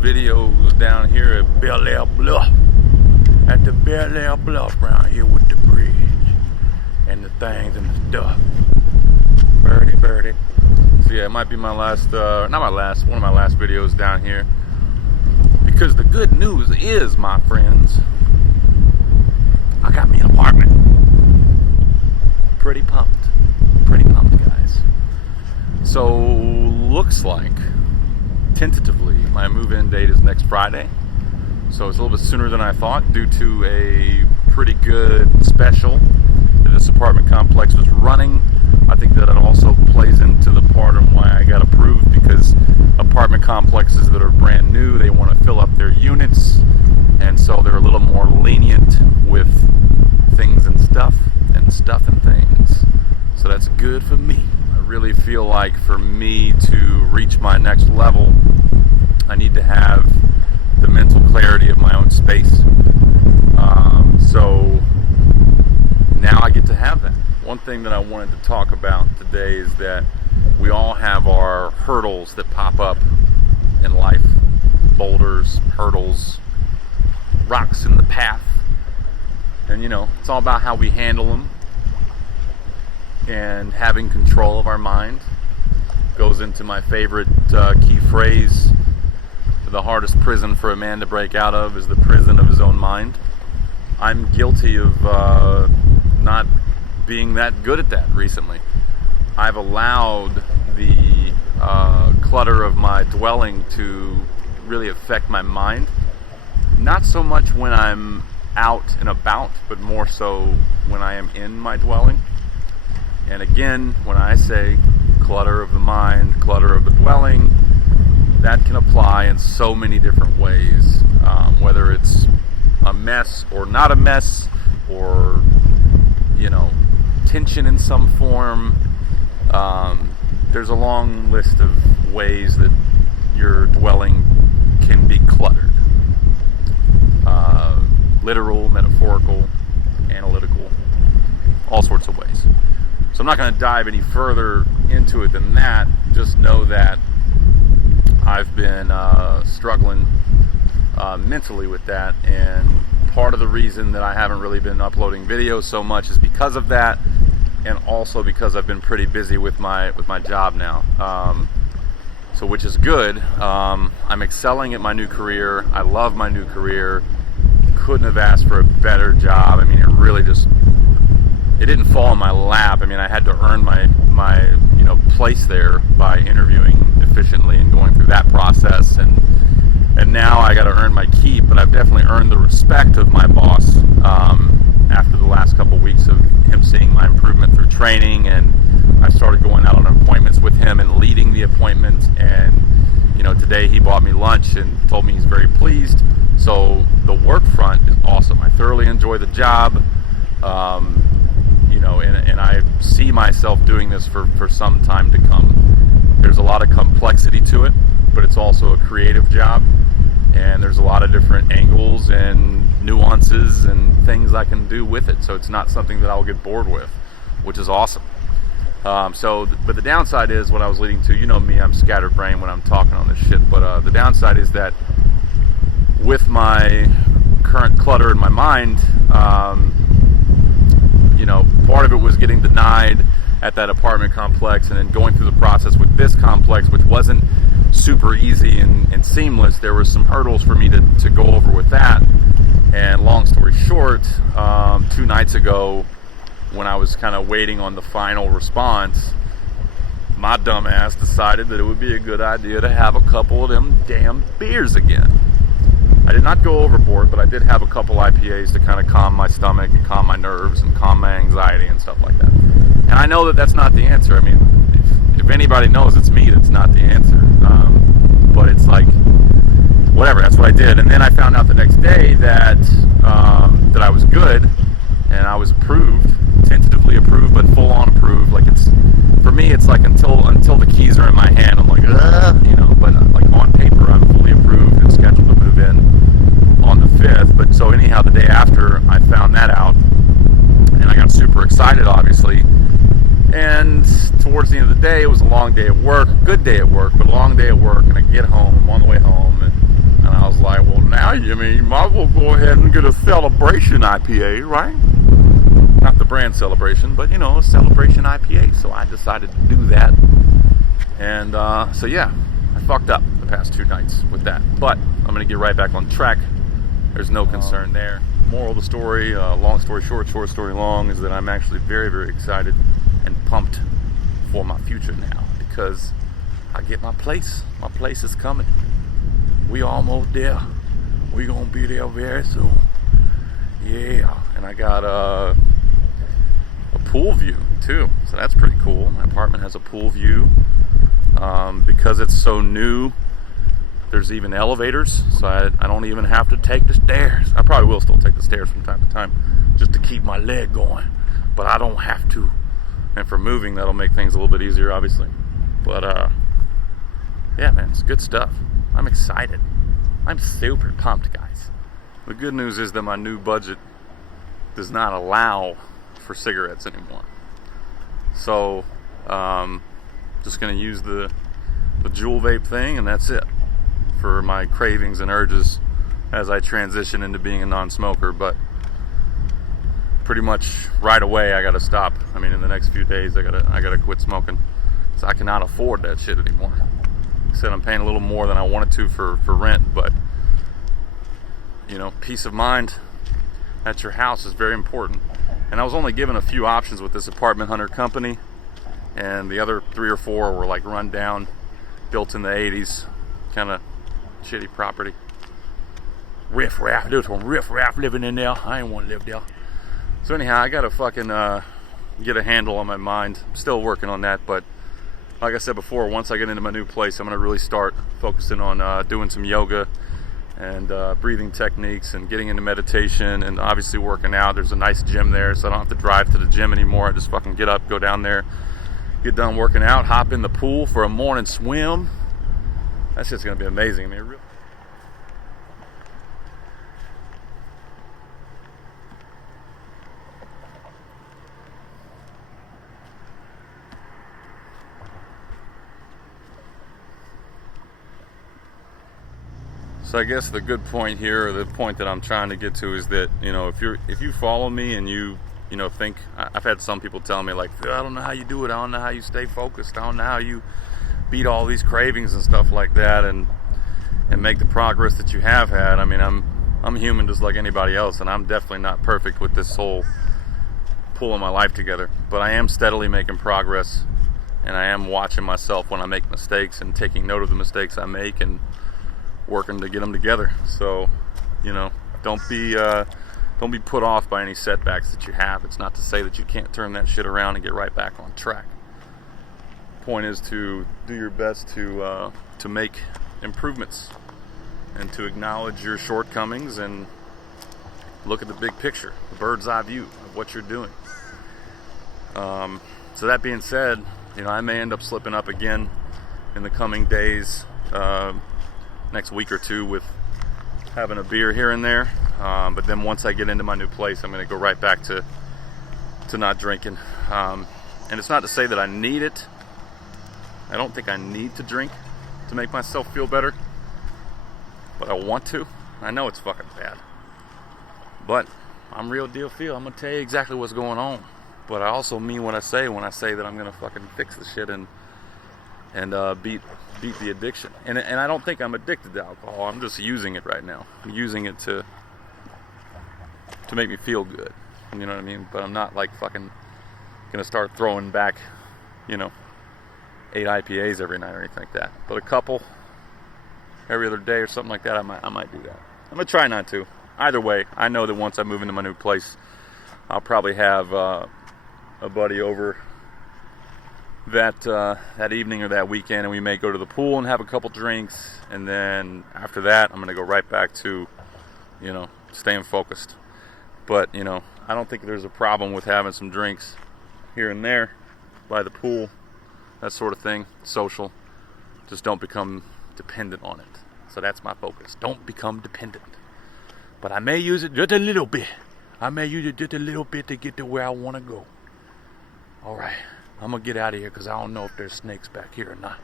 Videos down here at Bel Air Bluff, at the Bel Air Bluff around here with the bridge and the things and the stuff. Birdie. So yeah, it might be my last, one of my last videos down here, because the good news is, my friends, I got me an apartment. Pretty pumped guys. So looks like, tentatively, my move-in date is next Friday, so it's a little bit sooner than I thought due to a pretty good special that this apartment complex was running. I think that it also plays into the part of why I got approved, because apartment complexes that are brand new, they want to fill up their units, and so they're a little more lenient with things and stuff and things. So that's good for me. I really feel like for me to reach my next level, I need to have the mental clarity of my own space. So now I get to have that. One thing that I wanted to talk about today is that we all have our hurdles that pop up in life. Boulders, hurdles, rocks in the path. And it's all about how we handle them. And having control of our mind goes into my favorite key phrase: the hardest prison for a man to break out of is the prison of his own mind. I'm guilty of not being that good at that recently. I've allowed the clutter of my dwelling to really affect my mind. Not so much when I'm out and about, but more so when I am in my dwelling. And again, when I say clutter of the mind, clutter of the dwelling, that can apply in so many different ways, whether it's a mess or not a mess, or tension in some form. There's a long list of ways that your dwelling can be cluttered. Literal, metaphorical, analytical, all sorts of ways. So I'm not going to dive any further into it than that. Just know that I've been struggling mentally with that, and part of the reason that I haven't really been uploading videos so much is because of that, and also because I've been pretty busy with my job now. So which is good. I'm excelling at my new career. I love my new career. Couldn't have asked for a better job. I mean, it didn't fall in my lap. I mean, I had to earn my place there by interviewing efficiently and going through that process, and now I got to earn my keep. But I've definitely earned the respect of my boss after the last couple weeks of him seeing my improvement through training, and I started going out on appointments with him and leading the appointments. And today he bought me lunch and told me he's very pleased. So the work front is awesome. I thoroughly enjoy the job. And I see myself doing this for some time to come. There's a lot of complexity to it, but it's also a creative job, and there's a lot of different angles and nuances and things I can do with it. So it's not something that I'll get bored with, which is awesome. But the downside is what I was leading to. You know me, I'm scatterbrained when I'm talking on this shit. But the downside is that with my current clutter in my mind, part of it was getting denied at that apartment complex, and then going through the process with this complex, which wasn't super easy and seamless. There were some hurdles for me to go over with that. And long story short, 2 nights ago, when I was kind of waiting on the final response, my dumb ass decided that it would be a good idea to have a couple of them damn beers again. I did not go overboard, but I did have a couple IPAs to kind of calm my stomach and calm my nerves and calm my anxiety and stuff like that. And I know that that's not the answer. I mean, if anybody knows, it's me that's not the answer. But it's like, whatever, that's what I did. And then I found out the next day that that I was good, and I was approved, tentatively approved, but full on approved. Like, it's, for me, it's like until the keys are in my hand, I'm like, you know, but like on paper, I'm fully approved and scheduled to move in on the 5th. But so anyhow, the day after I found that out, and I got super excited, obviously. And towards the end of the day, it was a long day at work, good day at work, but a long day at work. And I get home, I'm on the way home, and I was like, well, now you might as well go ahead and get a Celebration IPA, right? Not the brand Celebration, but you know, a Celebration IPA. So I decided to do that. And so yeah, I fucked up the past 2 nights with that. But I'm going to get right back on track. There's no concern there. Moral of the story, long story short, short story long, is that I'm actually very, very excited and pumped for my future now, because I get my place. My place is coming. We almost there. We gonna be there very soon. Yeah, and I got a pool view too, so that's pretty cool. My apartment has a pool view. Because it's so new, there's even elevators, so I don't even have to take the stairs. I probably will still take the stairs from time to time just to keep my leg going, but I don't have to. And for moving, that'll make things a little bit easier, obviously. But yeah, man, it's good stuff. I'm excited. I'm super pumped, guys. The good news is that my new budget does not allow for cigarettes anymore. So just gonna use the Juul vape thing, and that's it for my cravings and urges as I transition into being a non-smoker. But pretty much right away I gotta stop. I mean, in the next few days I gotta quit smoking, because I cannot afford that shit anymore. Like I said, I'm paying a little more than I wanted to for rent, but you know, peace of mind at your house is very important. And I was only given a few options with this apartment hunter company, and the other 3 or 4 were like run down, built in the 80s, kind of shitty property. Riff raff, there's some riff raff living in there. I ain't want to live there. So anyhow, I gotta fucking get a handle on my mind. I'm still working on that, but like I said before, once I get into my new place, I'm gonna really start focusing on doing some yoga and breathing techniques and getting into meditation and obviously working out. There's a nice gym there, so I don't have to drive to the gym anymore. I just fucking get up, go down there, get done working out, hop in the pool for a morning swim. That's just gonna be amazing. I mean, so I guess the good point here, or the point that I'm trying to get to, is that, you know, if you follow me and you know, think, I've had some people tell me like, I don't know how you do it, I don't know how you stay focused, I don't know how you beat all these cravings and stuff like that, and make the progress that you have had. I mean, I'm human just like anybody else, and I'm definitely not perfect with this whole pulling my life together, but I am steadily making progress, and I am watching myself when I make mistakes and taking note of the mistakes I make and working to get them together. So, you know, don't be put off by any setbacks that you have. It's not to say that you can't turn that shit around and get right back on track. Point is to do your best to make improvements and to acknowledge your shortcomings and look at the big picture, the bird's eye view of what you're doing. So that being said, you know, I may end up slipping up again in the coming days, next week or 2, with having a beer here and there. But then once I get into my new place, I'm going to go right back to not drinking. And it's not to say that I need it. I don't think I need to drink to make myself feel better, but I want to. I know it's fucking bad, but I'm real deal Phil. I'm gonna tell you exactly what's going on, but I also mean what I say when I say that I'm gonna fucking fix the shit and beat the addiction. And I don't think I'm addicted to alcohol. I'm just using it right now. I'm using it to make me feel good. You know what I mean? But I'm not like fucking gonna start throwing back, you know, 8 IPAs every night or anything like that. But a couple every other day or something like that, I might do that. I'm gonna try not to. Either way, I know that once I move into my new place, I'll probably have a buddy over that evening or that weekend, and we may go to the pool and have a couple drinks, and then after that I'm gonna go right back to, you know, staying focused. But, you know, I don't think there's a problem with having some drinks here and there by the pool, that sort of thing. Social. Just don't become dependent on it. So that's my focus. Don't become dependent. But I may use it just a little bit. I may use it just a little bit to get to where I want to go. Alright, I'm going to get out of here because I don't know if there's snakes back here or not.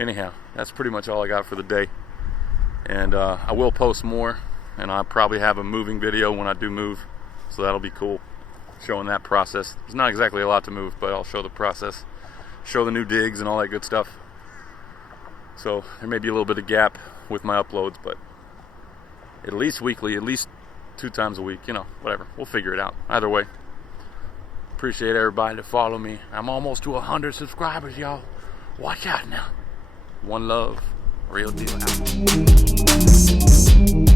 Anyhow, that's pretty much all I got for the day. And I will post more. And I'll probably have a moving video when I do move. So that'll be cool. Showing that process. There's not exactly a lot to move, but I'll show the process. Show the new digs and all that good stuff. So there may be a little bit of gap with my uploads, but at least weekly, at least 2 times a week, you know, whatever. We'll figure it out. Either way. Appreciate everybody that follow me. I'm almost to 100 subscribers, y'all. Watch out now. One love. Real deal out.